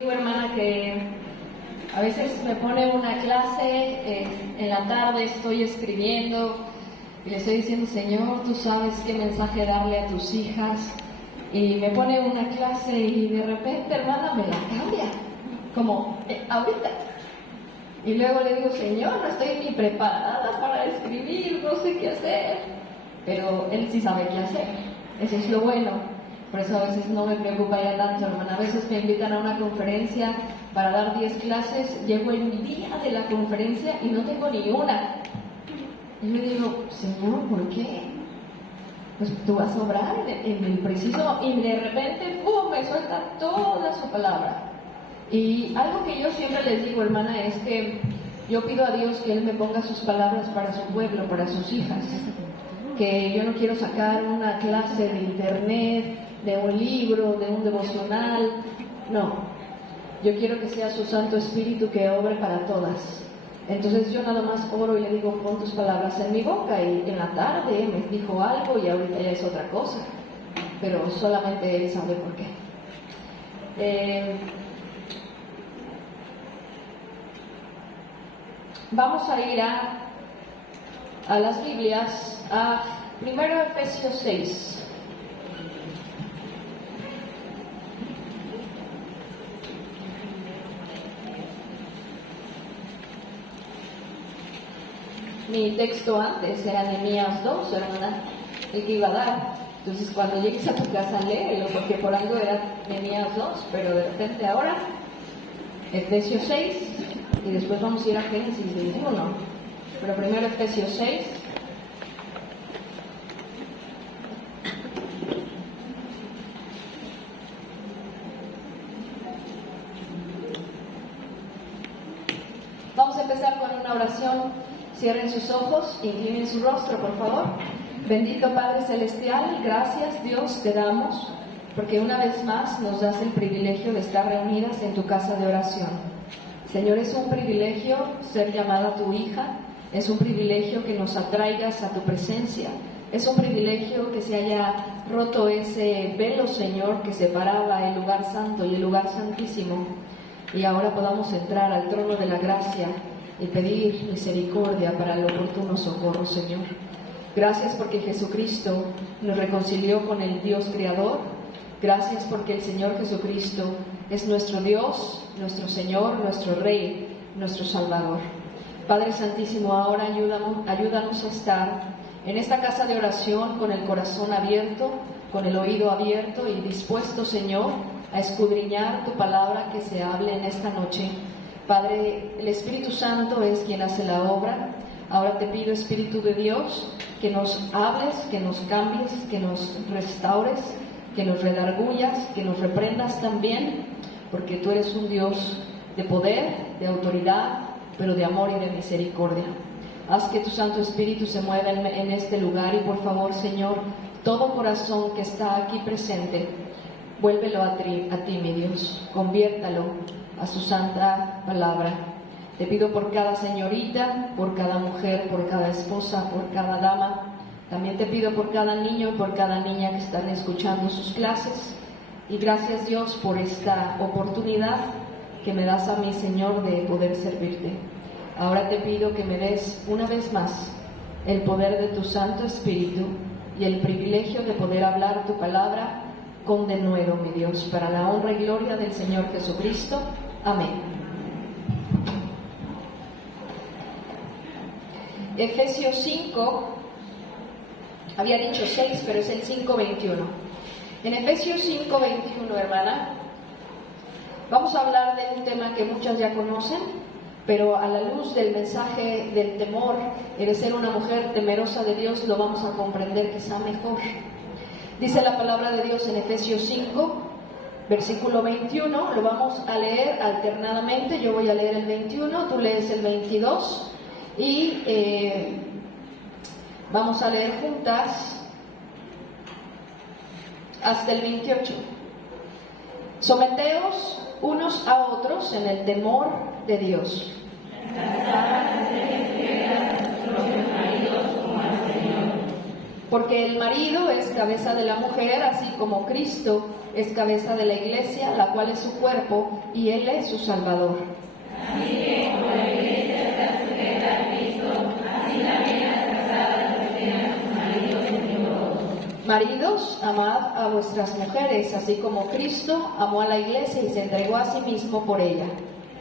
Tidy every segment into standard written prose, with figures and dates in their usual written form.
Digo, hermana, que a veces me pone una clase, en la tarde estoy escribiendo y le estoy diciendo, Señor, tú sabes qué mensaje darle a tus hijas, y me pone una clase y de repente, hermana, me la cambia, como ahorita. Y luego le digo, Señor, no estoy ni preparada para escribir, no sé qué hacer. Pero Él sí sabe qué hacer, eso es lo bueno. Por eso a veces no me preocupa ya tanto, hermana. A veces me invitan a una conferencia para dar 10 clases, llego el día de la conferencia y no tengo ni una. Y le digo, Señor, ¿por qué? Pues tú vas a obrar en el preciso, y de repente, ¡pum!, me suelta toda su palabra. Y algo que yo siempre les digo, hermana, es que yo pido a Dios que Él me ponga sus palabras para su pueblo, para sus hijas. Que yo no quiero sacar una clase de internet, de un libro, de un devocional, no. Yo quiero que sea su Santo Espíritu que obre para todas. Entonces yo nada más oro y le digo, pon tus palabras en mi boca, y en la tarde me dijo algo y ahorita ya es otra cosa, pero solamente Él sabe por qué. Vamos a ir a las Biblias, a primero Efesios 6. Mi texto antes era Nehemías 2, hermana, el que iba a dar. Entonces cuando llegues a tu casa, léelo, porque por algo era Nehemías 2, pero de repente ahora Efesios 6, y después vamos a ir a Génesis 21. Pero primero Efesios 6. Vamos a empezar con una oración. Cierren sus ojos, inclinen su rostro, por favor. Bendito Padre Celestial, gracias Dios te damos, porque una vez más nos das el privilegio de estar reunidas en tu casa de oración. Señor, es un privilegio ser llamada tu hija, es un privilegio que nos atraigas a tu presencia, es un privilegio que se haya roto ese velo, Señor, que separaba el lugar santo y el lugar santísimo, y ahora podamos entrar al trono de la gracia y pedir misericordia para el oportuno socorro, Señor. Gracias porque Jesucristo nos reconcilió con el Dios Creador. Gracias porque el Señor Jesucristo es nuestro Dios, nuestro Señor, nuestro Rey, nuestro Salvador. Padre Santísimo, ahora ayúdanos a estar en esta casa de oración con el corazón abierto, con el oído abierto y dispuesto, Señor, a escudriñar tu palabra que se hable en esta noche. Padre, el Espíritu Santo es quien hace la obra. Ahora te pido, Espíritu de Dios, que nos hables, que nos cambies, que nos restaures, que nos redargullas, que nos reprendas también, porque tú eres un Dios de poder, de autoridad, pero de amor y de misericordia. Haz que tu Santo Espíritu se mueva en este lugar, y por favor, Señor, todo corazón que está aquí presente, vuélvelo a ti, mi Dios, conviértalo a su santa palabra. Te pido por cada señorita, por cada mujer, por cada esposa, por cada dama. También te pido por cada niño y por cada niña que están escuchando sus clases. Y gracias, Dios, por esta oportunidad que me das a mí, Señor, de poder servirte. Ahora te pido que me des una vez más el poder de tu Santo Espíritu y el privilegio de poder hablar tu palabra con denuedo, mi Dios, para la honra y gloria del Señor Jesucristo. Amén. Efesios 5, había dicho 6, pero es el 5:21. En Efesios 5:21, hermana, vamos a hablar de un tema que muchas ya conocen, pero a la luz del mensaje del temor y de ser una mujer temerosa de Dios, lo vamos a comprender quizá mejor. Dice la palabra de Dios en Efesios 5, versículo 21, lo vamos a leer alternadamente. Yo voy a leer el 21, tú lees el 22 y vamos a leer juntas hasta el 28. Someteos unos a otros en el temor de Dios. Porque el marido es cabeza de la mujer, así como Cristo es cabeza de la iglesia, la cual es su cuerpo, y Él es su Salvador. Así que como la iglesia está sujeta a Cristo, así también las casadas respeten a sus maridos en todo. Maridos, amad a vuestras mujeres, así como Cristo amó a la iglesia y se entregó a sí mismo por ella.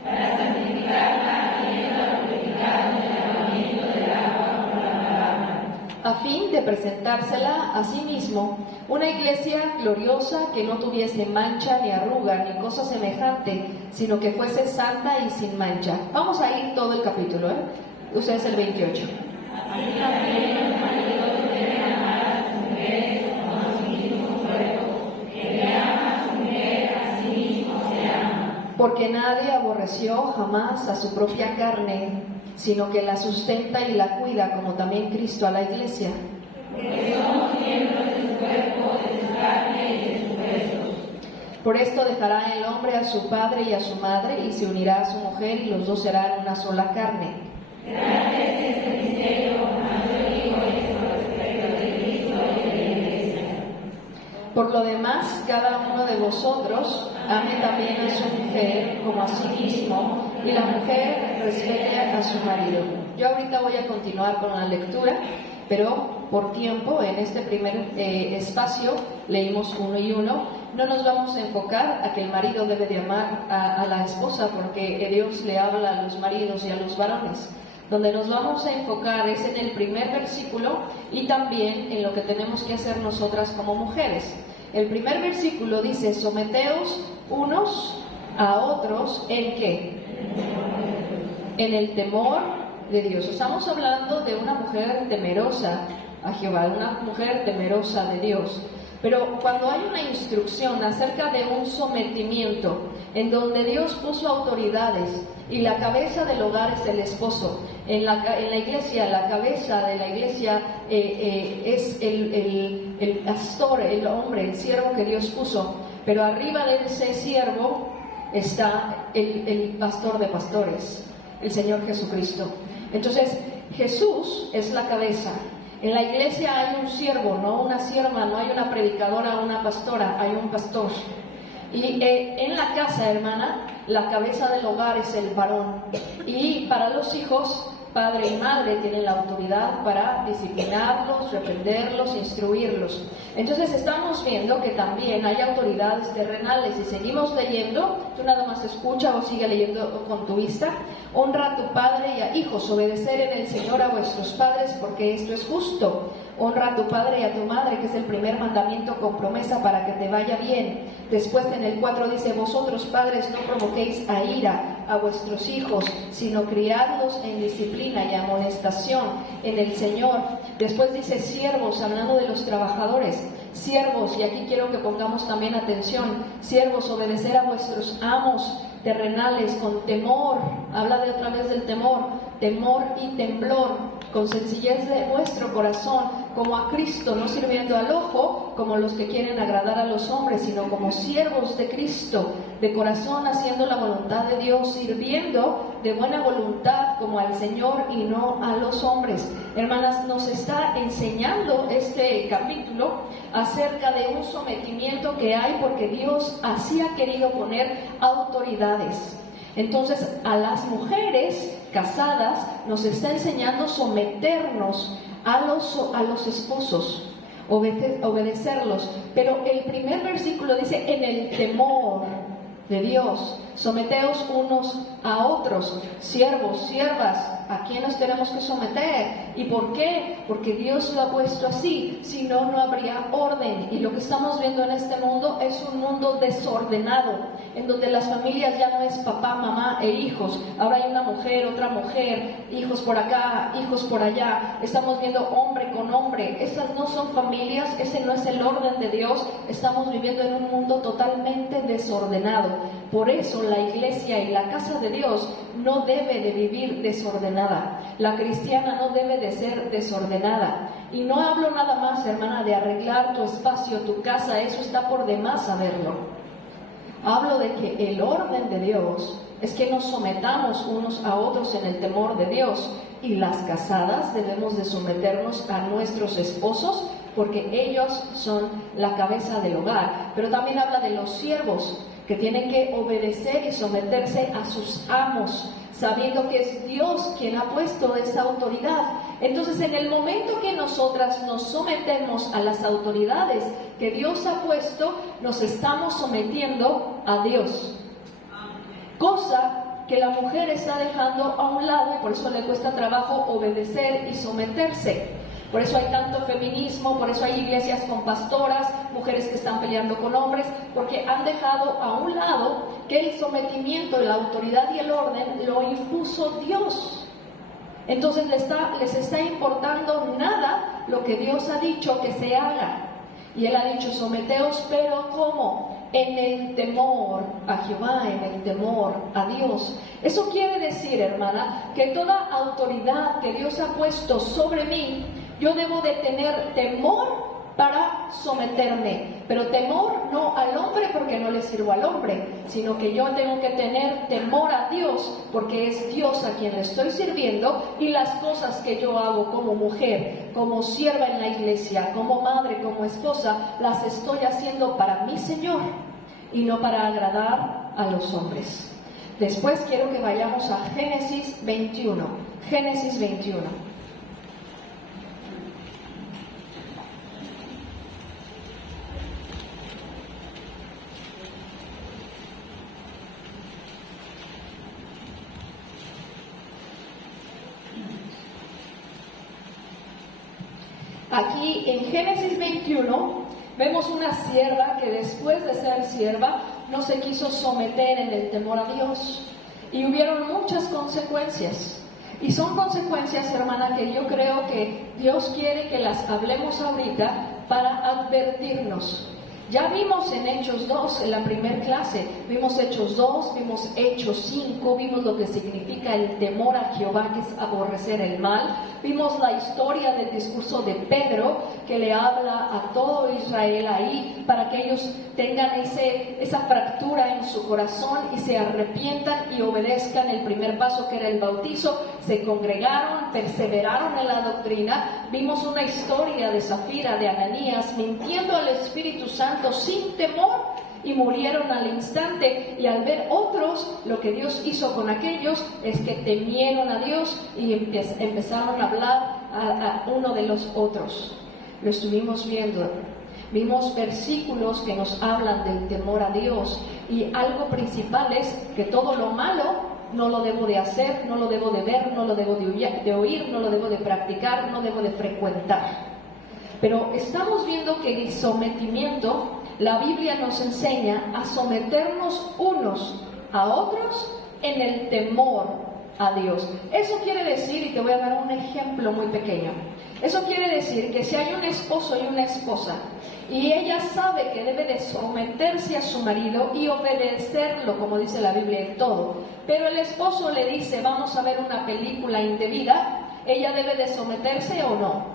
Para santificarla, habiéndola purificado en el lavamiento del agua por la palabra, a fin de presentársela a sí mismo, una iglesia gloriosa que no tuviese mancha ni arruga ni cosa semejante, sino que fuese santa y sin mancha. Vamos a ir todo el capítulo, Ustedes el 28. así también los maridos deben amar a sus mujeres como a su mismo cuerpo, que le ama a su mujer, a sí mismo se ama. Porque nadie aborreció jamás a su propia carne, sino que la sustenta y la cuida, como también Cristo a la iglesia. Porque somos miembros de su cuerpo, de su carne y de sus huesos. Por esto dejará el hombre a su padre y a su madre, y se unirá a su mujer, y los dos serán una sola carne. Grande es este misterio, mas yo digo esto respecto de Cristo y de la iglesia. Por lo demás, cada uno de vosotros ame también a su mujer como a sí mismo, y la mujer respete a su marido. Yo ahorita voy a continuar con la lectura, pero por tiempo, en este primer espacio, leímos 1 y 1. No nos vamos a enfocar a que el marido debe de amar a la esposa, porque Dios le habla a los maridos y a los varones. Donde nos vamos a enfocar es en el primer versículo y también en lo que tenemos que hacer nosotras como mujeres. El primer versículo dice: someteos unos a otros, ¿en qué? En el temor de Dios. Estamos hablando de una mujer temerosa a Jehová, una mujer temerosa de Dios. Pero cuando hay una instrucción acerca de un sometimiento en donde Dios puso autoridades y la cabeza del hogar es el esposo, en la iglesia, la cabeza de la iglesia es el pastor, el hombre, el siervo que Dios puso, pero arriba de ese siervo está el pastor de pastores, el Señor Jesucristo. Entonces, Jesús es la cabeza. En la iglesia hay un siervo, no una sierva, no hay una predicadora o una pastora, hay un pastor. Y en la casa, hermana, la cabeza del hogar es el varón. Y para los hijos, padre y madre tienen la autoridad para disciplinarlos, reprenderlos, instruirlos. Entonces estamos viendo que también hay autoridades terrenales. Y seguimos leyendo, tú nada más escucha o sigue leyendo con tu vista. Honra a tu padre y a hijos, obedecer en el Señor a vuestros padres, porque esto es justo. Honra a tu padre y a tu madre, que es el primer mandamiento con promesa para que te vaya bien. Después en el 4 dice: vosotros padres no provoquéis a ira a vuestros hijos, sino criadlos en disciplina y amonestación en el Señor. Después dice: siervos, hablando de los trabajadores. Siervos, y aquí quiero que pongamos también atención, siervos, obedecer a vuestros amos terrenales con temor. Habla de otra vez del temor y temblor, con sencillez de vuestro corazón, como a Cristo, no sirviendo al ojo como los que quieren agradar a los hombres, sino como siervos de Cristo, de corazón, haciendo la voluntad de Dios, sirviendo de buena voluntad como al Señor y no a los hombres. Hermanas, nos está enseñando este capítulo acerca de un sometimiento que hay, porque Dios así ha querido poner autoridades. Entonces, a las mujeres casadas nos está enseñando a someternos a los esposos, obedecerlos. Pero el primer versículo dice: en el temor de Dios, someteos unos a otros. Siervos, siervas, ¿a quién nos tenemos que someter? ¿Y por qué? Porque Dios lo ha puesto así, si no, no habría orden. Y lo que estamos viendo en este mundo es un mundo desordenado, en donde las familias ya no es papá, mamá e hijos. Ahora hay una mujer, otra mujer, hijos por acá, hijos por allá. Estamos viendo hombre con hombre. Esas no son familias, ese no es el orden de Dios. Estamos viviendo en un mundo totalmente desordenado. Por eso la iglesia y la casa de Dios no debe de vivir desordenada. La cristiana no debe de ser desordenada. Y no hablo nada más, hermana, de arreglar tu espacio, tu casa, eso está por demás saberlo. Hablo de que el orden de Dios es que nos sometamos unos a otros en el temor de Dios. Y las casadas debemos de someternos a nuestros esposos porque ellos son la cabeza del hogar. Pero también habla de los siervos, que tienen que obedecer y someterse a sus amos, sabiendo que es Dios quien ha puesto esa autoridad. Entonces, en el momento que nosotras nos sometemos a las autoridades que Dios ha puesto, nos estamos sometiendo a Dios. Cosa que la mujer está dejando a un lado, y por eso le cuesta trabajo obedecer y someterse. Por eso hay tanto feminismo, por eso hay iglesias con pastoras, mujeres que están peleando con hombres, porque han dejado a un lado que el sometimiento, la autoridad y el orden lo impuso Dios. Entonces les está importando nada lo que Dios ha dicho que se haga. Y Él ha dicho, someteos, pero ¿cómo? En el temor a Jehová, en el temor a Dios. Eso quiere decir, hermana, que toda autoridad que Dios ha puesto sobre mí, yo debo de tener temor para someterme, pero temor no al hombre porque no le sirvo al hombre, sino que yo tengo que tener temor a Dios porque es Dios a quien le estoy sirviendo, y las cosas que yo hago como mujer, como sierva en la iglesia, como madre, como esposa, las estoy haciendo para mi Señor y no para agradar a los hombres. Después quiero que vayamos a Génesis 21. Génesis 21. Aquí en Génesis 21 vemos una sierva que después de ser sierva no se quiso someter en el temor a Dios, y hubieron muchas consecuencias. Y son consecuencias, hermana, que yo creo que Dios quiere que las hablemos ahorita para advertirnos. Ya vimos en Hechos 2, en la primera clase, vimos Hechos 2, vimos Hechos 5, vimos lo que significa el temor a Jehová, que es aborrecer el mal. Vimos la historia del discurso de Pedro, que le habla a todo Israel ahí, para que ellos tengan esa fractura en su corazón y se arrepientan y obedezcan el primer paso, que era el bautizo. Se congregaron, perseveraron en la doctrina. Vimos una historia de Zafira, de Ananías, mintiendo al Espíritu Santo sin temor, y murieron al instante. Y al ver otros, lo que Dios hizo con aquellos es que temieron a Dios y empezaron a hablar a uno de los otros. Lo estuvimos viendo. Vimos versículos que nos hablan del temor a Dios, y algo principal es que todo lo malo no lo debo de hacer, no lo debo de ver, no lo debo de oír, no lo debo de practicar, no debo de frecuentar. Pero estamos viendo que el sometimiento, la Biblia nos enseña a someternos unos a otros en el temor a Dios. Eso quiere decir, y te voy a dar un ejemplo muy pequeño, eso quiere decir que si hay un esposo y una esposa, y ella sabe que debe de someterse a su marido y obedecerlo, como dice la Biblia, en todo, pero el esposo le dice, vamos a ver una película indebida, ¿ella debe de someterse o no?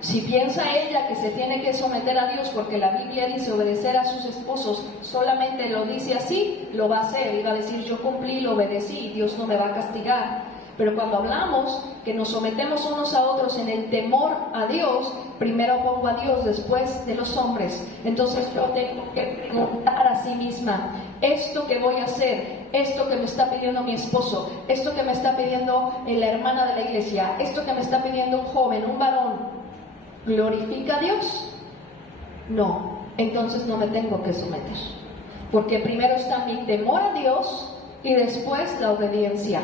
Si piensa ella que se tiene que someter a Dios porque la Biblia dice obedecer a sus esposos, solamente lo dice así, lo va a hacer y va a decir, yo cumplí, lo obedecí, Dios no me va a castigar. Pero cuando hablamos que nos sometemos unos a otros en el temor a Dios, primero pongo a Dios después de los hombres. Entonces yo tengo que preguntar a sí misma, esto que voy a hacer, esto que me está pidiendo mi esposo, esto que me está pidiendo la hermana de la iglesia, esto que me está pidiendo un joven, un varón, ¿glorifica a Dios? No, entonces no me tengo que someter, porque primero está mi temor a Dios y después la obediencia.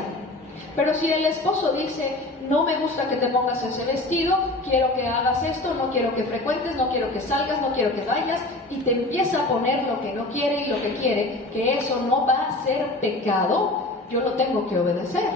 Pero si el esposo dice, no me gusta que te pongas ese vestido, quiero que hagas esto, no quiero que frecuentes, no quiero que salgas, no quiero que vayas, y te empieza a poner lo que no quiere y lo que quiere, que eso no va a ser pecado, yo lo tengo que obedecer.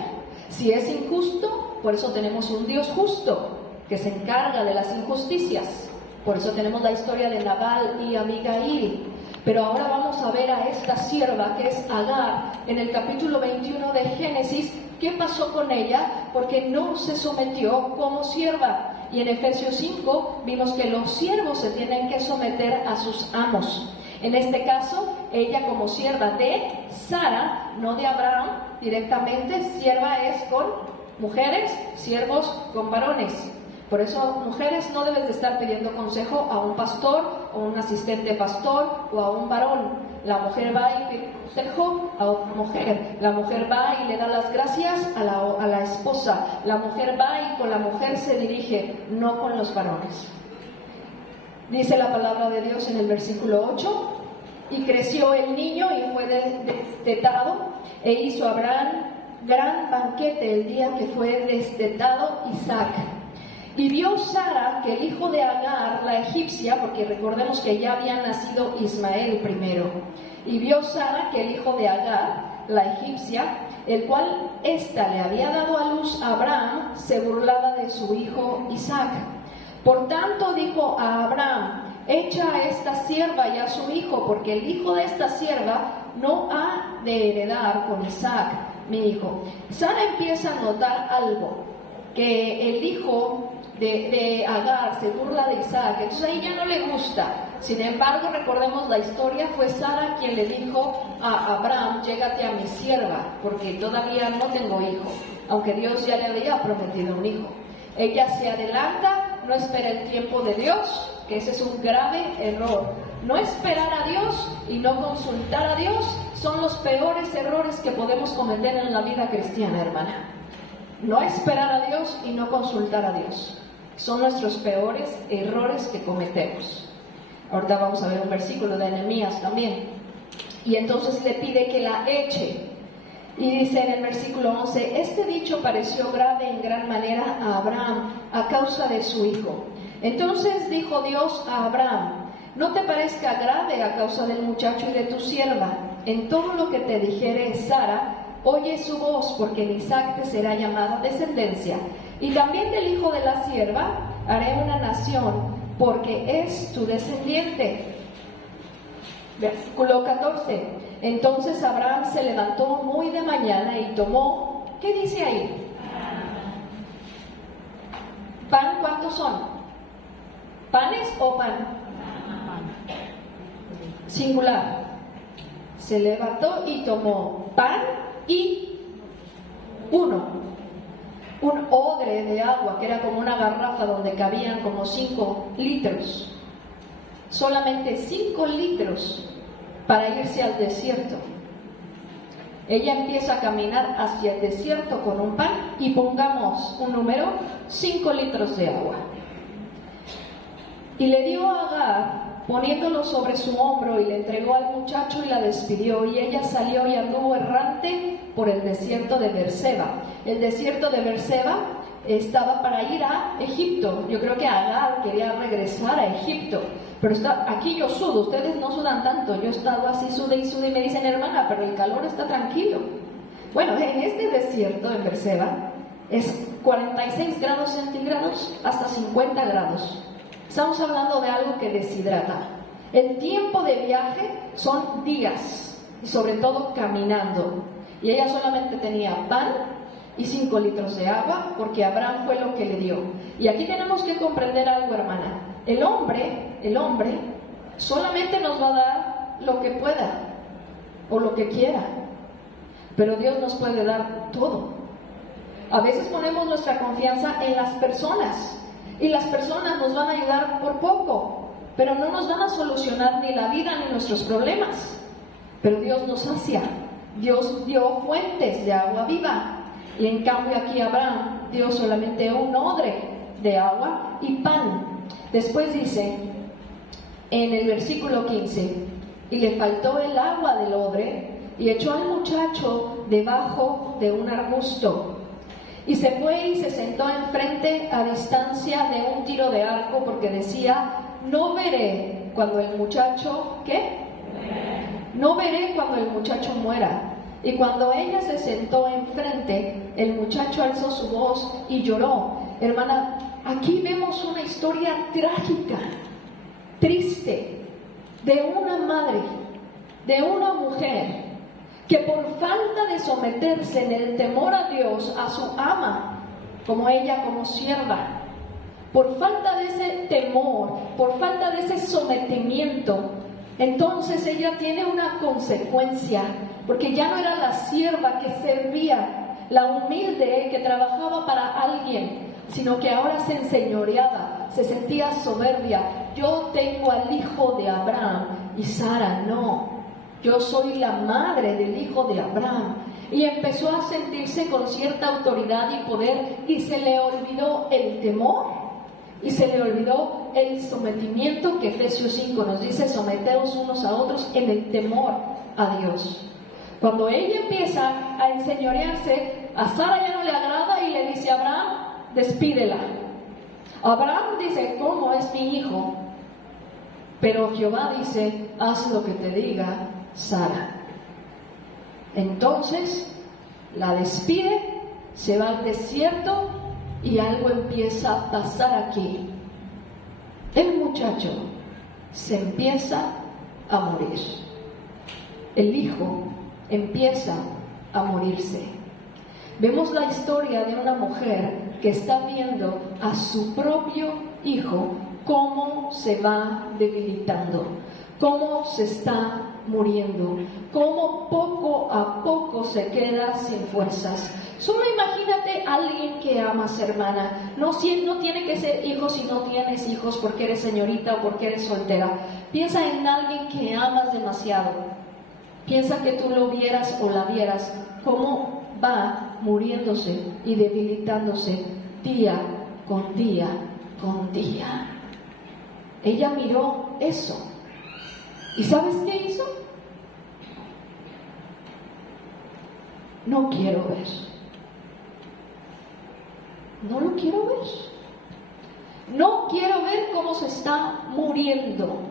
Si es injusto, por eso tenemos un Dios justo, que se encarga de las injusticias. Por eso tenemos la historia de Nabal y Abigail. Pero ahora vamos a ver a esta sierva que es Agar en el capítulo 21 de Génesis. ¿Qué pasó con ella? Porque no se sometió como sierva. Y en Efesios 5 vimos que los siervos se tienen que someter a sus amos. En este caso, ella como sierva de Sara, no de Abraham directamente, sierva es con mujeres, siervos con varones. Por eso, mujeres, no debes de estar pidiendo consejo a un pastor o un asistente pastor o a un varón. La mujer va y pide consejo a otra mujer. La mujer va y le da las gracias a la esposa. La mujer va y con la mujer se dirige, no con los varones. Dice la palabra de Dios en el versículo 8: y creció el niño y fue destetado, e hizo Abraham gran banquete el día que fue destetado Isaac. Y vio Sara que el hijo de Agar, la egipcia, porque recordemos que ya había nacido Ismael primero, y vio Sara que el hijo de Agar, la egipcia, el cual ésta le había dado a luz a Abraham, se burlaba de su hijo Isaac. Por tanto dijo a Abraham: echa a esta sierva y a su hijo, porque el hijo de esta sierva no ha de heredar con Isaac, mi hijo. Sara empieza a notar algo, que el hijo de Agar se burla de Isaac, entonces a ella no le gusta. Sin embargo, recordemos la historia, fue Sara quien le dijo a Abraham: llégate a mi sierva, porque todavía no tengo hijo, aunque Dios ya le había prometido un hijo. Ella se adelanta, no espera el tiempo de Dios, que ese es un grave error. No esperar a Dios y no consultar a Dios son los peores errores que podemos cometer en la vida cristiana, hermana. No esperar a Dios y no consultar a Dios son nuestros peores errores que cometemos. Ahorita vamos a ver un versículo de Nehemías también. Y entonces le pide que la eche. Y dice en el versículo 11: este dicho pareció grave en gran manera a Abraham a causa de su hijo. Entonces dijo Dios a Abraham: no te parezca grave a causa del muchacho y de tu sierva. En todo lo que te dijere Sara, oye su voz, porque en Isaac te será llamada descendencia. Y también del hijo de la sierva haré una nación, porque es tu descendiente. Versículo 14: entonces Abraham se levantó muy de mañana y tomó, ¿qué dice ahí? ¿Pan cuántos son? ¿Panes o pan? Singular. Se levantó y tomó pan y un odre de agua, que era como una garrafa donde cabían como 5 litros. Solamente 5 litros para irse al desierto. Ella empieza a caminar hacia el desierto con un pan y pongamos un número, 5 litros de agua. Y le dio a Agar, poniéndolo sobre su hombro, y le entregó al muchacho y la despidió. Y ella salió y anduvo errante por el desierto de Beerseba. El desierto de Beerseba estaba para ir a Egipto. Yo creo que Agar quería regresar a Egipto. Pero aquí yo sudo, ustedes no sudan tanto. Yo he estado así, sude y me dicen: hermana, pero el calor está tranquilo. Bueno, en este desierto en Beerseba es 46 grados centígrados hasta 50 grados. Estamos hablando de algo que deshidrata. El tiempo de viaje son días, y sobre todo caminando. Y ella solamente tenía pan y 5 litros de agua, porque Abraham fue lo que le dio. Y aquí tenemos que comprender algo, hermana. El hombre solamente nos va a dar lo que pueda o lo que quiera, pero Dios nos puede dar todo. A veces ponemos nuestra confianza en las personas, y las personas nos van a ayudar por poco, pero no nos van a solucionar ni la vida ni nuestros problemas. Pero Dios nos sacia. Dios dio fuentes de agua viva, y en cambio aquí Abraham dio solamente un odre de agua y pan. Después dice en el versículo 15: y le faltó el agua del odre, y echó al muchacho debajo de un arbusto. Y se fue y se sentó enfrente a distancia de un tiro de arco, porque decía: no veré cuando el muchacho, ¿qué? No veré cuando el muchacho muera. Y cuando ella se sentó enfrente, el muchacho alzó su voz y lloró. Hermana, aquí vemos una historia trágica, triste, de una madre, de una mujer, que por falta de someterse en el temor a Dios, a su ama, como ella como sierva, por falta de ese temor, por falta de ese sometimiento, entonces ella tiene una consecuencia, porque ya no era la sierva que servía, la humilde que trabajaba para alguien. sino que ahora se enseñoreaba, se sentía soberbia. Yo tengo al hijo de Abraham y Sara no. Yo soy la madre del hijo de Abraham. Y empezó a sentirse con cierta autoridad y poder, y se le olvidó el temor y se le olvidó el sometimiento, que Efesios 5 nos dice: someteos unos a otros en el temor a Dios. Cuando ella empieza a enseñorearse, a Sara ya no le agrada y le dice a Abraham: despídela. Abraham dice: ¿cómo es mi hijo? Pero Jehová dice: haz lo que te diga Sara. Entonces la despide, se va al desierto y algo empieza a pasar aquí. El muchacho se empieza a morir. El hijo empieza a morirse. Vemos la historia de una mujer que está viendo a su propio hijo cómo se va debilitando, cómo se está muriendo, cómo poco a poco se queda sin fuerzas. Solo imagínate a alguien que amas, hermana. No tiene que ser hijo si no tienes hijos, porque eres señorita o porque eres soltera. Piensa en alguien que amas demasiado. Piensa que tú lo vieras o la vieras, cómo va muriéndose y debilitándose día con día con día. Ella miró eso. ¿Y sabes qué hizo? No quiero ver. No lo quiero ver. No quiero ver cómo se está muriendo.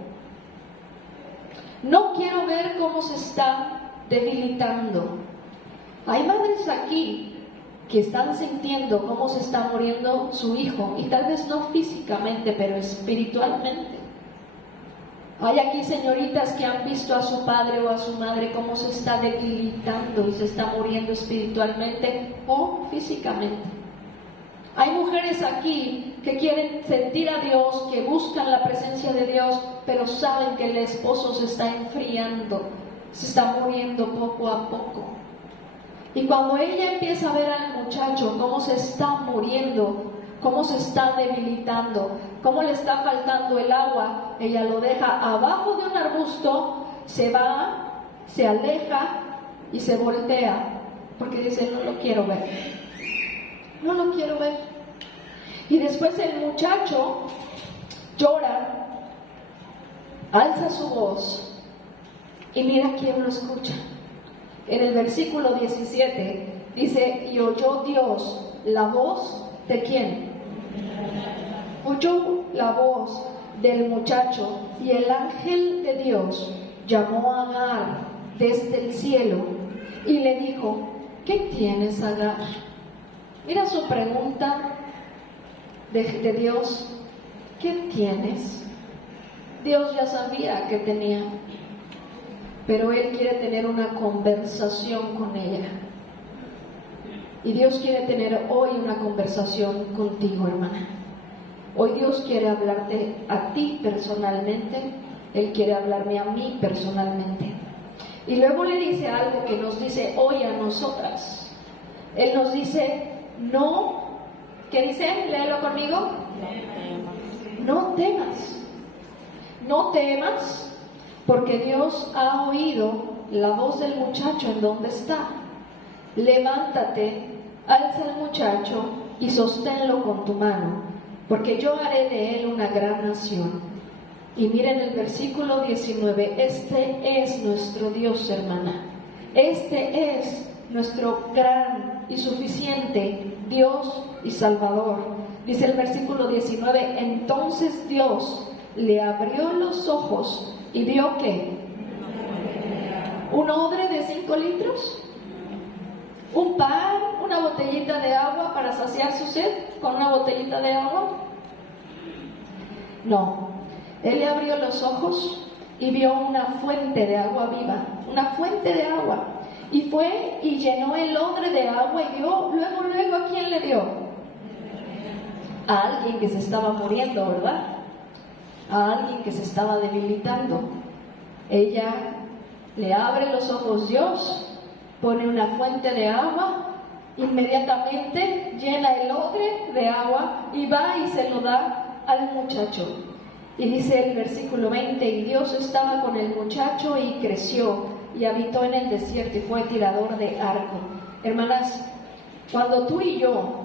No quiero ver cómo se está debilitando. Hay madres aquí que están sintiendo cómo se está muriendo su hijo, y tal vez no físicamente, pero espiritualmente. Hay aquí señoritas que han visto a su padre o a su madre cómo se está debilitando y se está muriendo espiritualmente o físicamente. Hay mujeres aquí que quieren sentir a Dios, que buscan la presencia de Dios, pero saben que el esposo se está enfriando, se está muriendo poco a poco. Y cuando ella empieza a ver al muchacho cómo se está muriendo, cómo se está debilitando, cómo le está faltando el agua, ella lo deja abajo de un arbusto, se va, se aleja y se voltea, porque dice: no lo quiero ver, no lo quiero ver. Y después el muchacho llora, alza su voz, y mira quién lo escucha. En el versículo 17 dice: y oyó Dios la voz ¿de quién? Oyó la voz del muchacho, y el ángel de Dios llamó a Agar desde el cielo y le dijo: ¿qué tienes, Agar? Mira su pregunta de Dios: ¿qué tienes? Dios ya sabía que tenía, pero Él quiere tener una conversación con ella. Y Dios quiere tener hoy una conversación contigo, hermana. Hoy Dios quiere hablarte a ti personalmente. Él quiere hablarme a mí personalmente. Y luego le dice algo que nos dice hoy a nosotras. Él nos dice: no, ¿qué dice? Léelo conmigo. No temas. No temas, porque Dios ha oído la voz del muchacho en donde está. Levántate, alza al muchacho y sosténlo con tu mano, porque yo haré de él una gran nación. Y miren el versículo 19, este es nuestro Dios, hermana. Este es nuestro gran y suficiente Dios y Salvador. Dice el versículo 19, entonces Dios le abrió los ojos y vio que un odre de 5 litros, un pan, una botellita de agua para saciar su sed con una botellita de agua. No, él le abrió los ojos y vio una fuente de agua viva, una fuente de agua, y fue y llenó el odre de agua y dio, luego, ¿a quién le dio? A alguien que se estaba muriendo, ¿verdad? A alguien que se estaba debilitando. Ella le abre los ojos, Dios pone una fuente de agua Inmediatamente llena el odre de agua y va y se lo da al muchacho. Y dice el versículo 20, y Dios estaba con el muchacho y creció y habitó en el desierto y fue tirador de arco. Hermanas, cuando tú y yo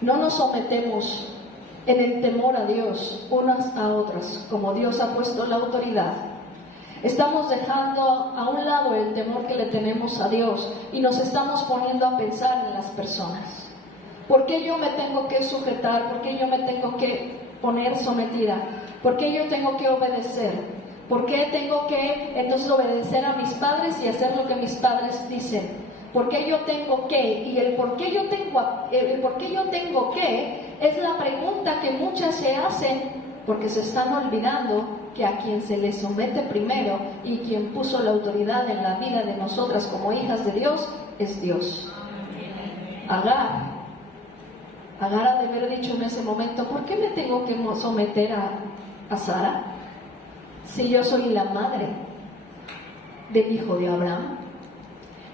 no nos sometemos en el temor a Dios unas a otras, como Dios ha puesto la autoridad, estamos dejando a un lado el temor que le tenemos a Dios y nos estamos poniendo a pensar en las personas. ¿Por qué yo me tengo que sujetar? ¿Por qué yo me tengo que poner sometida? ¿Por qué yo tengo que obedecer? ¿Por qué tengo que entonces obedecer a mis padres y hacer lo que mis padres dicen? ¿Por qué yo tengo que? Y el por qué yo tengo que es la pregunta que muchas se hacen porque se están olvidando que a quien se le somete primero y quien puso la autoridad en la vida de nosotras como hijas de Dios es Dios. Agar ha de haber dicho en ese momento, ¿por qué me tengo que someter a Sara si yo soy la madre del hijo de Abraham?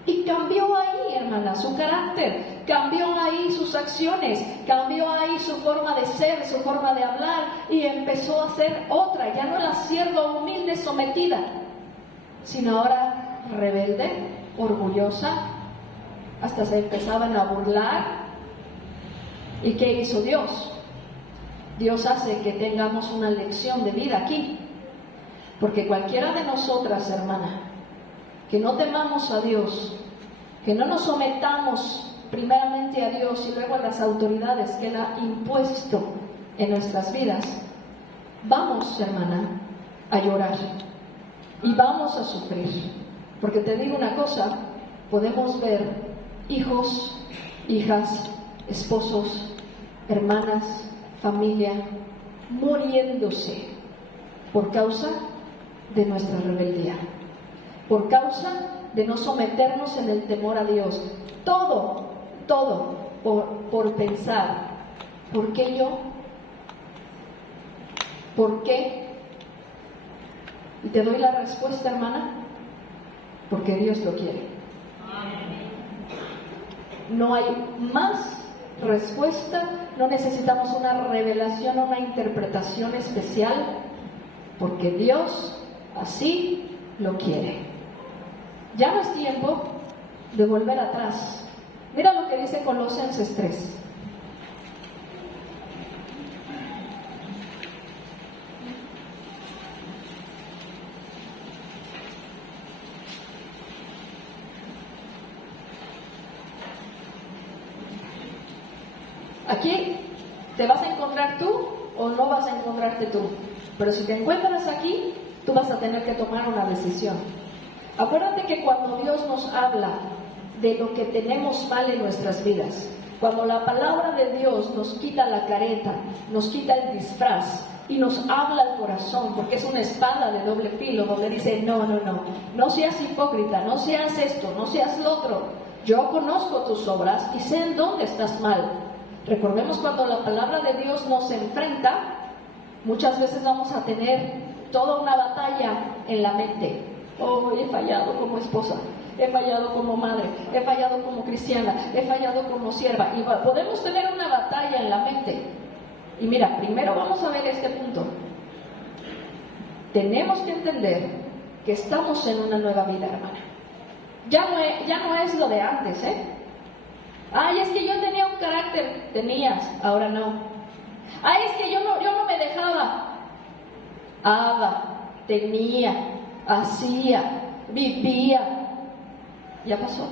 Y cambió ahí, hermana, su carácter, cambió ahí sus acciones, cambió ahí su forma de ser, su forma de hablar, y empezó a ser otra. Ya no era sierva humilde, sometida, sino ahora rebelde, orgullosa, hasta se empezaban a burlar. ¿Y qué hizo Dios? Dios hace que tengamos una lección de vida aquí, porque cualquiera de nosotras, hermana, que no temamos a Dios, que no nos sometamos primeramente a Dios y luego a las autoridades que Él ha impuesto en nuestras vidas, vamos, hermana, a llorar y vamos a sufrir. Porque te digo una cosa, podemos ver hijos, hijas, esposos, hermanas, familia, muriéndose por causa de nuestra rebeldía, por causa de no someternos en el temor a Dios. Todo por pensar, ¿por qué yo? ¿Por qué? Y te doy la respuesta, hermana, porque Dios lo quiere. No hay más respuesta, no necesitamos una revelación o una interpretación especial, porque Dios así lo quiere. Ya no es tiempo de volver atrás. Mira lo que dice Colosenses 3. Aquí te vas a encontrar tú o no vas a encontrarte tú. Pero si te encuentras aquí, tú vas a tener que tomar una decisión. Acuérdate que cuando Dios nos habla de lo que tenemos mal en nuestras vidas, cuando la palabra de Dios nos quita la careta, nos quita el disfraz y nos habla al corazón, porque es una espada de doble filo donde dice, no seas hipócrita, no seas esto, no seas lo otro. Yo conozco tus obras y sé en dónde estás mal. Recordemos, cuando la palabra de Dios nos enfrenta, muchas veces vamos a tener toda una batalla en la mente. Oh, he fallado como esposa, he fallado como madre, he fallado como cristiana, he fallado como sierva. Y podemos tener una batalla en la mente. Y mira, primero vamos a ver este punto. Tenemos que entender que estamos en una nueva vida, hermana. Ya no es lo de antes, Ay, es que yo tenía un carácter. Tenías, ahora no. Ay, es que yo no me dejaba. Tenía, hacía, vivía. Ya pasó.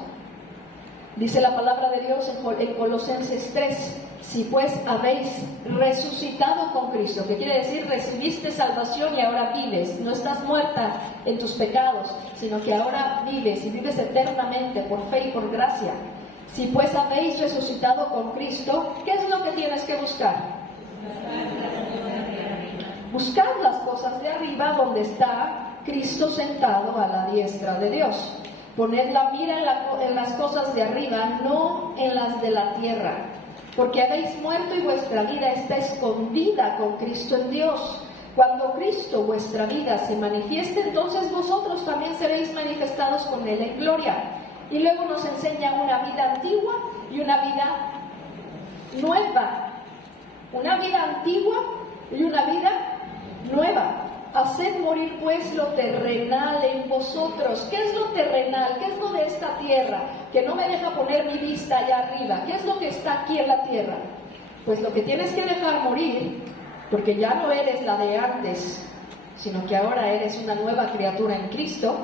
Dice la palabra de Dios en Colosenses 3: si pues habéis resucitado con Cristo, que quiere decir recibiste salvación y ahora vives, no estás muerta en tus pecados, sino que ahora vives y vives eternamente por fe y por gracia. Si pues habéis resucitado con Cristo, ¿qué es lo que tienes que buscar? Buscar las cosas de arriba, donde está Cristo sentado a la diestra de Dios. Poned la mira en las cosas de arriba, no en las de la tierra, porque habéis muerto y vuestra vida está escondida con Cristo en Dios. Cuando Cristo, vuestra vida, se manifieste, entonces vosotros también seréis manifestados con Él en gloria. y luego nos enseña una vida antigua y una vida nueva. Una vida antigua y una vida nueva. Haced morir pues lo terrenal en vosotros. ¿Qué es lo terrenal? ¿Qué es lo de esta tierra? Que no me deja poner mi vista allá arriba. ¿Qué es lo que está aquí en la tierra? Pues lo que tienes que dejar morir, porque ya no eres la de antes, sino que ahora eres una nueva criatura en Cristo,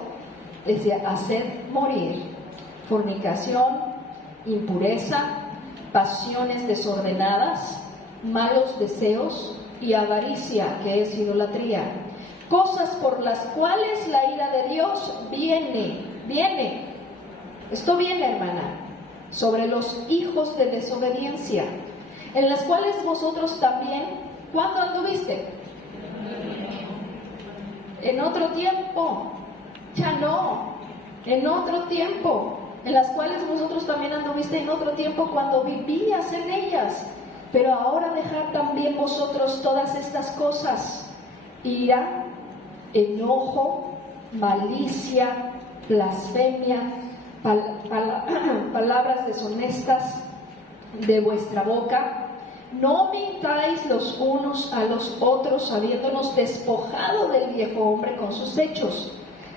es decir, hacer morir fornicación, impureza, pasiones desordenadas, malos deseos y avaricia, que es idolatría, cosas por las cuales la ira de Dios viene. Esto viene, hermana, sobre los hijos de desobediencia, en las cuales vosotros también, ¿cuándo anduviste? En otro tiempo, ya no, en otro tiempo, en las cuales vosotros también anduviste en otro tiempo cuando vivías en ellas, pero ahora dejad también vosotros todas estas cosas: ira, enojo, malicia, blasfemia, palabras deshonestas de vuestra boca. No mintáis los unos a los otros, habiéndonos despojado del viejo hombre con sus hechos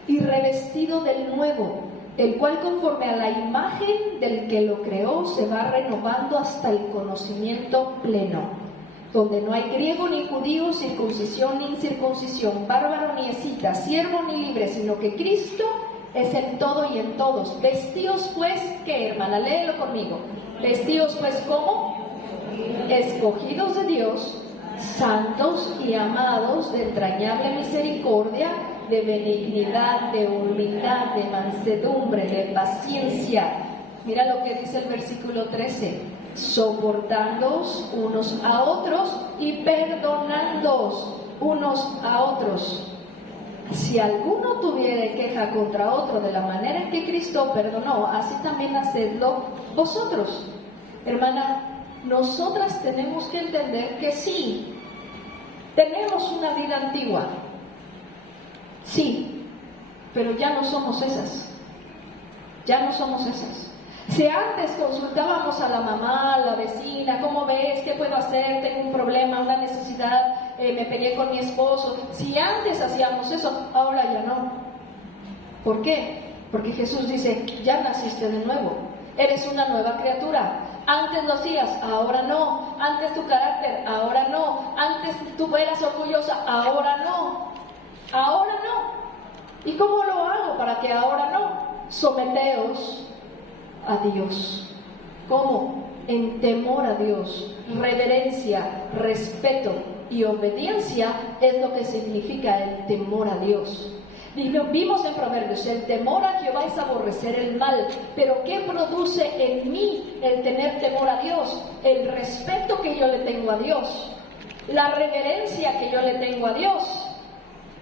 y revestido del nuevo, el cual conforme a la imagen del que lo creó se va renovando hasta el conocimiento pleno, donde no hay griego ni judío, circuncisión ni incircuncisión, bárbaro ni escita, siervo ni libre, sino que Cristo es en todo y en todos. Vestíos pues, ¿qué, hermana? Léelo conmigo. Vestíos pues, ¿cómo? Escogidos de Dios, santos y amados, de entrañable misericordia, de benignidad, de humildad, de mansedumbre, de paciencia. Mira lo que dice el versículo 13: soportándoos unos a otros y perdonándoos unos a otros. Si alguno tuviere queja contra otro de la manera en que Cristo perdonó, así también hacedlo vosotros. Hermana, nosotras tenemos que entender que sí, tenemos una vida antigua, sí, pero ya no somos esas. Si antes consultábamos a la mamá, a la vecina, ¿cómo ves? ¿Qué puedo hacer? Tengo un problema, una necesidad, me peleé con mi esposo. Si antes hacíamos eso, ahora ya no. ¿Por qué? Porque Jesús dice, ya naciste de nuevo, eres una nueva criatura. Antes lo hacías, ahora no. Antes tu carácter, ahora no. Antes tú eras orgullosa, ahora no. Ahora no. ¿Y cómo lo hago para que ahora no? Someteos a Dios. ¿Cómo? En temor a Dios, reverencia, respeto y obediencia es lo que significa el temor a Dios. Y lo vimos en Proverbios: el temor a Jehová es aborrecer el mal. Pero ¿qué produce en mí el tener temor a Dios? El respeto que yo le tengo a Dios, la reverencia que yo le tengo a Dios,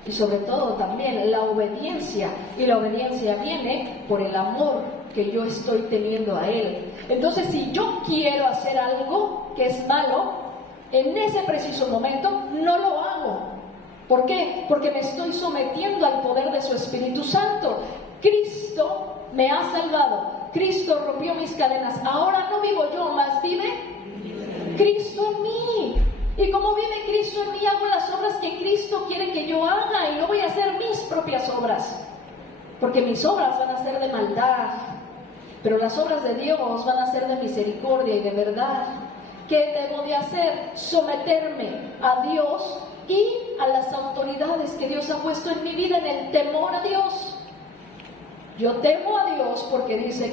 y sobre todo también la obediencia. Y la obediencia viene por el amor que yo estoy teniendo a Él. Entonces, si yo quiero hacer algo que es malo, en ese preciso momento no lo hago. ¿Por qué? Porque me estoy sometiendo al poder de su Espíritu Santo. Cristo me ha salvado, Cristo rompió mis cadenas. Ahora no vivo yo, más vive Cristo en mí. Y como vive Cristo en mí, hago las obras que Cristo quiere que yo haga, y no voy a hacer mis propias obras, porque mis obras van a ser de maldad, pero las obras de Dios van a ser de misericordia y de verdad. ¿Qué debo de hacer? Someterme a Dios y a las autoridades que Dios ha puesto en mi vida, en el temor a Dios. Yo temo a Dios porque dice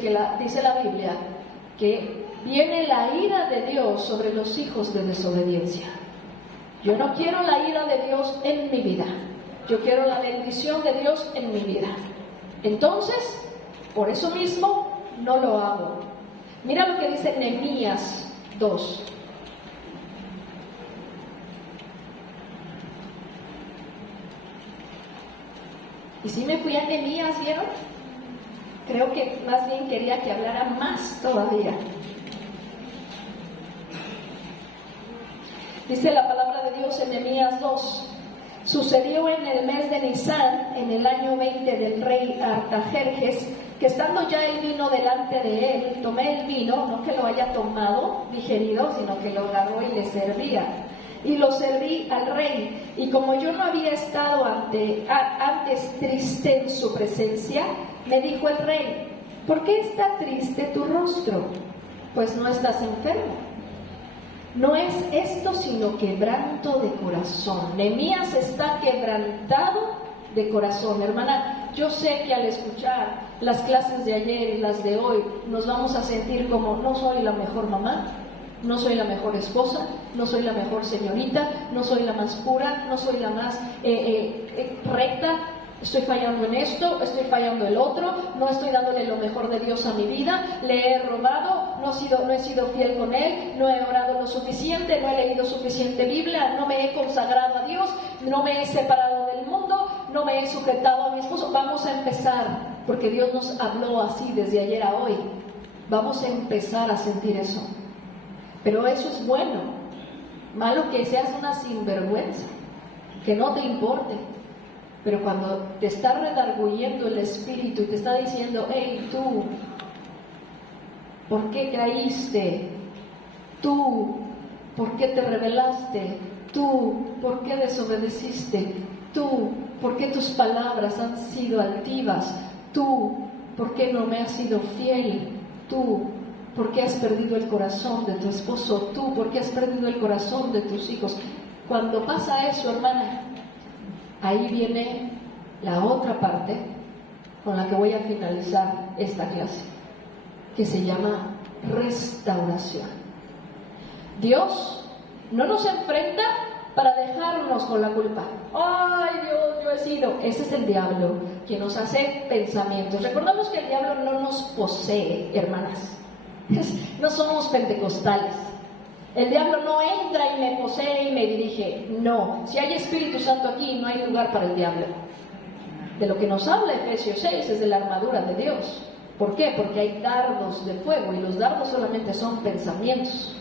la Biblia que viene la ira de Dios sobre los hijos de desobediencia. Yo no quiero la ira de Dios en mi vida, yo quiero la bendición de Dios en mi vida. Entonces, por eso mismo no lo hago. Mira lo que dice Nehemías 2. Y si me fui a Nehemías, ¿vieron? Creo que más bien quería que hablara más todavía. Dice la palabra de Dios en Nehemías 2: Sucedió en el mes de Nisán, en el año 20 del rey Artajerjes, que estando ya el vino delante de él, tomé el vino, no que lo haya tomado, digerido, sino que lo agarró y le servía. Y lo serví al rey, y como yo no había estado antes triste en su presencia, me dijo el rey: ¿por qué está triste tu rostro? Pues no estás enfermo. No es esto sino quebranto de corazón. Nehemías está quebrantado de corazón. Hermana, yo sé que al escuchar las clases de ayer y las de hoy nos vamos a sentir como: no soy la mejor mamá, no soy la mejor esposa, no soy la mejor señorita, no soy la más pura, no soy la más recta, estoy fallando en esto, estoy fallando en el otro, no estoy dándole lo mejor de Dios a mi vida, le he robado, no he sido fiel con Él, no he orado lo suficiente, no he leído suficiente Biblia, no me he consagrado a Dios, no me he separado del mundo, no me he sujetado a mi esposo. Vamos a empezar, porque Dios nos habló así desde ayer a hoy. Vamos a empezar a sentir eso. Pero eso es bueno. Malo que seas una sinvergüenza, que no te importe. Pero cuando te está redarguyendo el espíritu y te está diciendo: hey, tú, ¿por qué caíste? Tú, ¿por qué te rebelaste? Tú, ¿por qué desobedeciste? Tú, ¿por qué tus palabras han sido altivas? Tú, ¿por qué no me has sido fiel? Tú, ¿por qué has perdido el corazón de tu esposo? Tú, ¿por qué has perdido el corazón de tus hijos? Cuando pasa eso, hermana, ahí viene la otra parte con la que voy a finalizar esta clase, que se llama restauración. Dios no nos enfrenta para dejarnos con la culpa. ¡Ay, Dios, yo he sido! Ese es el diablo, quien nos hace pensamientos. Recordamos que el diablo no nos posee, hermanas. No somos pentecostales. El diablo no entra y me posee y me dirige. No, si hay Espíritu Santo aquí, no hay lugar para el diablo. De lo que nos habla Efesios 6 es de la armadura de Dios. ¿Por qué? Porque hay dardos de fuego, y los dardos solamente son pensamientos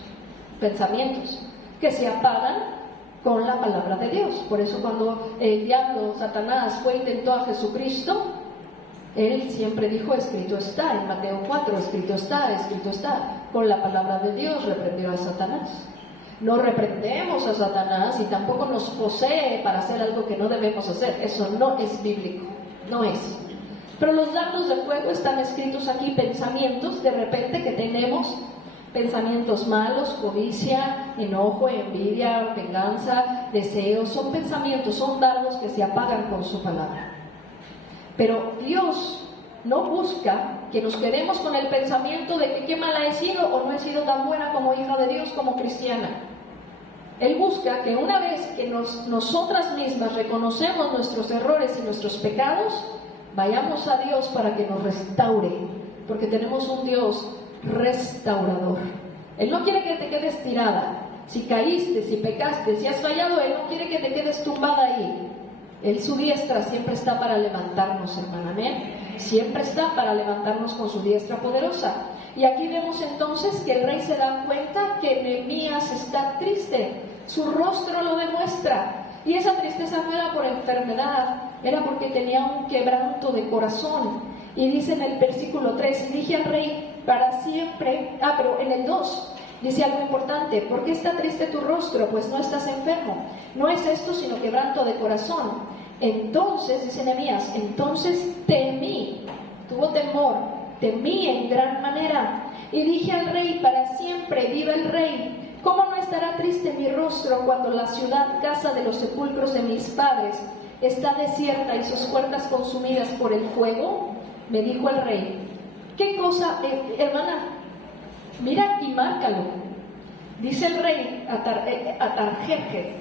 que se apagan con la palabra de Dios. Por eso cuando el diablo, Satanás, intentó a Jesucristo, él siempre dijo: escrito está. En Mateo 4, escrito está, escrito está. Con la palabra de Dios reprendió a Satanás. No reprendemos a Satanás y tampoco nos posee para hacer algo que no debemos hacer. Eso no es bíblico, no es. Pero los dardos de fuego están escritos aquí: pensamientos de repente que tenemos, pensamientos malos, codicia, enojo, envidia, venganza, deseos. Son pensamientos, son dardos que se apagan con su palabra. Pero Dios no busca que nos quedemos con el pensamiento de que qué mala he sido o no he sido tan buena como hija de Dios, como cristiana. Él busca que una vez que nosotras mismas reconocemos nuestros errores y nuestros pecados, vayamos a Dios para que nos restaure, porque tenemos un Dios restaurador. Él no quiere que te quedes tirada. Si caíste, si pecaste, si has fallado, Él no quiere que te quedes tumbada ahí. Él, su diestra siempre está para levantarnos, hermana, amén. Siempre está para levantarnos con su diestra poderosa. Y aquí vemos entonces que el rey se da cuenta que Nehemías está triste. Su rostro lo demuestra. Y esa tristeza no era por enfermedad, era porque tenía un quebranto de corazón. Y dice en el versículo 3: y dije al rey: para siempre. Pero en el 2 dice algo importante: ¿por qué está triste tu rostro? Pues no estás enfermo. No es esto sino quebranto de corazón. Entonces, dice Nehemías, entonces temí, tuvo temor, temí en gran manera. Y dije al rey: para siempre viva el rey. ¿Cómo no estará triste mi rostro cuando la ciudad, casa de los sepulcros de mis padres, está desierta y sus puertas consumidas por el fuego? Me dijo el rey. ¿Qué cosa, hermana? Mira y márcalo. Dice el rey a Artajerjes,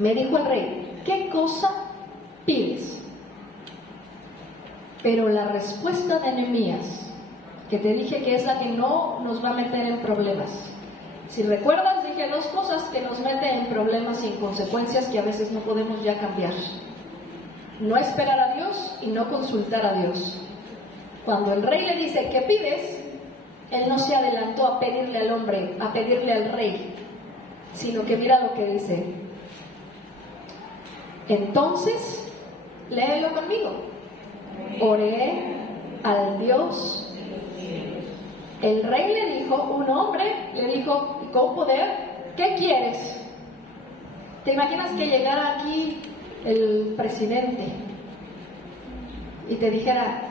me dijo el rey: ¿qué cosa pides? Pero la respuesta de Nehemías, que te dije que es la que no nos va a meter en problemas. Si recuerdas, dije dos cosas que nos meten en problemas y en consecuencias que a veces no podemos ya cambiar: no esperar a Dios y no consultar a Dios. Cuando el rey le dice: ¿qué pides?, él no se adelantó a pedirle al hombre, a pedirle al rey, sino que mira lo que dice: Entonces, léelo conmigo. Oré al Dios. El rey le dijo, un hombre le dijo con poder, ¿qué quieres? ¿Te imaginas que llegara aquí el presidente y te dijera,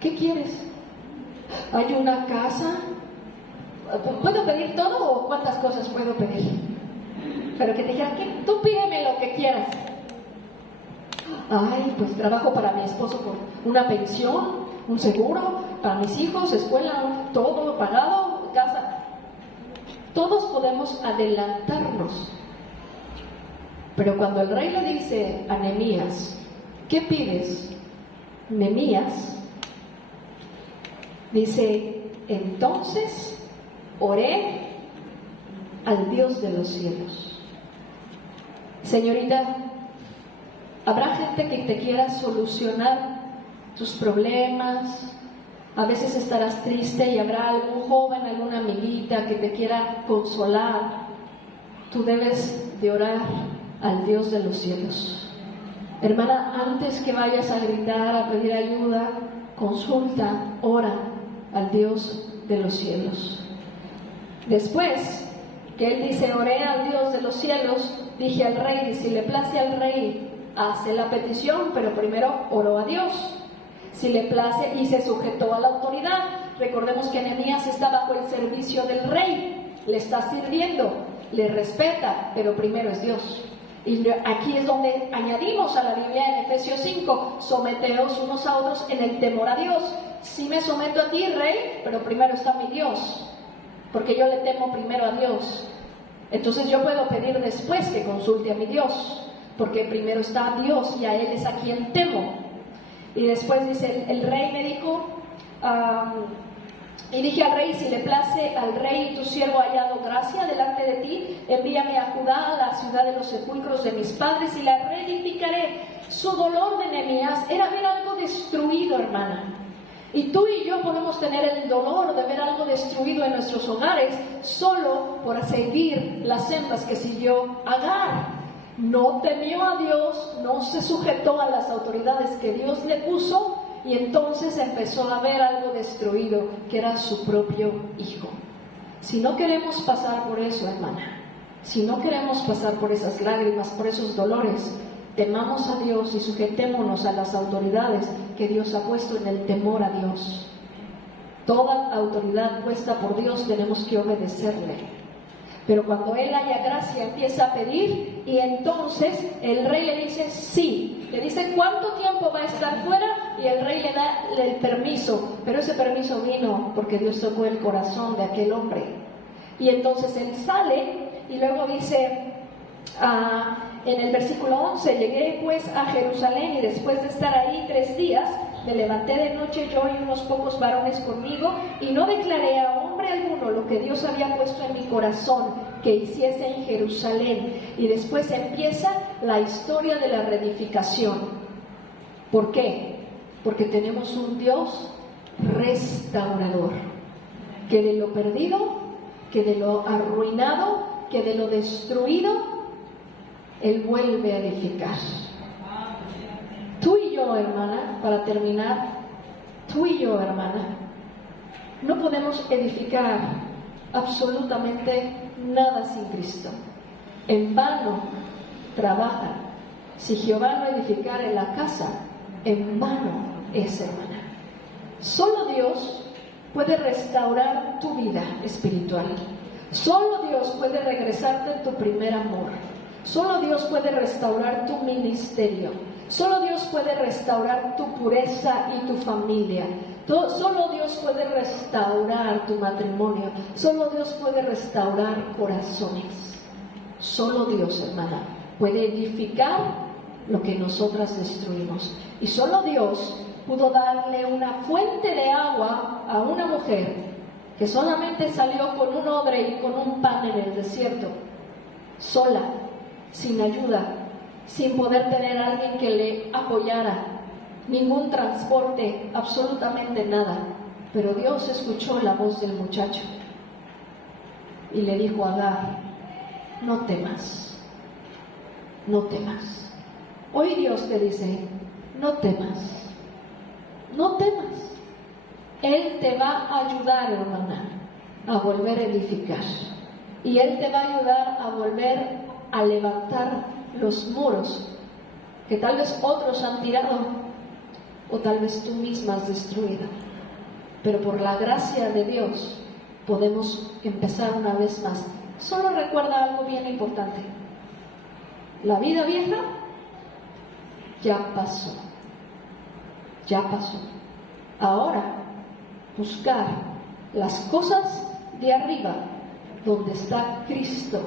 ¿qué quieres? ¿Hay una casa? ¿Puedo pedir todo o cuántas cosas puedo pedir? Pero que te dijera, tú pídeme lo que quieras. Ay, pues trabajo para mi esposo por una pensión, un seguro, para mis hijos, escuela, todo pagado, casa. Todos podemos adelantarnos. Pero cuando el rey le dice a Nehemías, ¿qué pides? Nehemías dice, entonces oré al Dios de los cielos. Señorita, habrá gente que te quiera solucionar tus problemas. A veces estarás triste y habrá algún joven, alguna amiguita que te quiera consolar. Tú debes de orar al Dios de los cielos. Hermana, antes que vayas a gritar, a pedir ayuda, consulta, ora al Dios de los cielos. Después que él dice, oré al Dios de los cielos, dije al rey, si le place al rey, hace la petición, pero primero oró a Dios. Si le place, y se sujetó a la autoridad. Recordemos que Nehemías está bajo el servicio del rey, le está sirviendo, le respeta, pero primero es Dios. Y aquí es donde añadimos a la Biblia en Efesios 5, someteos unos a otros en el temor a Dios. Sí me someto a ti, rey, pero primero está mi Dios, porque yo le temo primero a Dios. Entonces yo puedo pedir después que consulte a mi Dios, porque primero está Dios y a Él es a quien temo. Y después dice, el rey me dijo, y dije al rey, si le place al rey tu siervo hallado gracia delante de ti, envíame a Judá, a la ciudad de los sepulcros de mis padres, y la reedificaré. Su dolor de Nehemías era ver algo destruido, hermana. Y tú y yo podemos tener el dolor de ver algo destruido en nuestros hogares solo por seguir las sendas que siguió Agar. No temió a Dios, no se sujetó a las autoridades que Dios le puso, y entonces empezó a ver algo destruido, que era su propio hijo. Si no queremos pasar por eso, hermana, si no queremos pasar por esas lágrimas, por esos dolores, temamos a Dios y sujetémonos a las autoridades que Dios ha puesto en el temor a Dios. Toda autoridad puesta por Dios tenemos que obedecerle. Pero cuando él haya gracia, empieza a pedir, y entonces el rey le dice sí. Le dice cuánto tiempo va a estar fuera, y el rey le da el permiso. Pero ese permiso vino porque Dios tocó el corazón de aquel hombre. Y entonces él sale, y luego dice en el versículo 11, llegué pues a Jerusalén, y después de estar ahí 3 días, me levanté de noche yo y unos pocos varones conmigo, y no declaré a hombre alguno lo que Dios había puesto en mi corazón que hiciese en Jerusalén. Y después empieza la historia de la reedificación. ¿Por qué? Porque tenemos un Dios restaurador, que de lo perdido, que de lo arruinado, que de lo destruido, Él vuelve a edificar. Tú y yo, hermana, para terminar, tú y yo, hermana, no podemos edificar absolutamente nada sin Cristo. En vano trabajan. Si Jehová no edificare la casa, en vano es, hermana. Solo Dios puede restaurar tu vida espiritual. Solo Dios puede regresarte tu primer amor. Solo Dios puede restaurar tu ministerio. Solo Dios puede restaurar tu pureza y tu familia. Solo Dios puede restaurar tu matrimonio. Solo Dios puede restaurar corazones. Solo Dios, hermana, puede edificar lo que nosotras destruimos. Y solo Dios pudo darle una fuente de agua a una mujer que solamente salió con un odre y con un pan en el desierto, sola, sin ayuda, sin poder tener a alguien que le apoyara, ningún transporte, absolutamente nada. Pero Dios escuchó la voz del muchacho y le dijo a Agar, no temas, no temas. Hoy Dios te dice, no temas, no temas. Él te va a ayudar, hermana, a volver a edificar. Y Él te va a ayudar a volver a levantar los muros que tal vez otros han tirado o tal vez tú misma has destruido. Pero por la gracia de Dios podemos empezar una vez más. Solo recuerda algo bien importante. La vida vieja ya pasó. Ya pasó. Ahora, buscar las cosas de arriba, donde está Cristo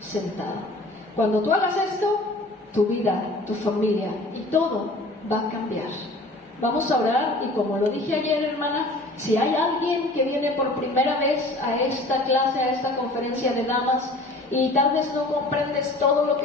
sentado. Cuando tú hagas esto, tu vida, tu familia y todo va a cambiar. Vamos a orar y como lo dije ayer, hermana, si hay alguien que viene por primera vez a esta clase, a esta conferencia de damas y tal vez no comprendes todo lo que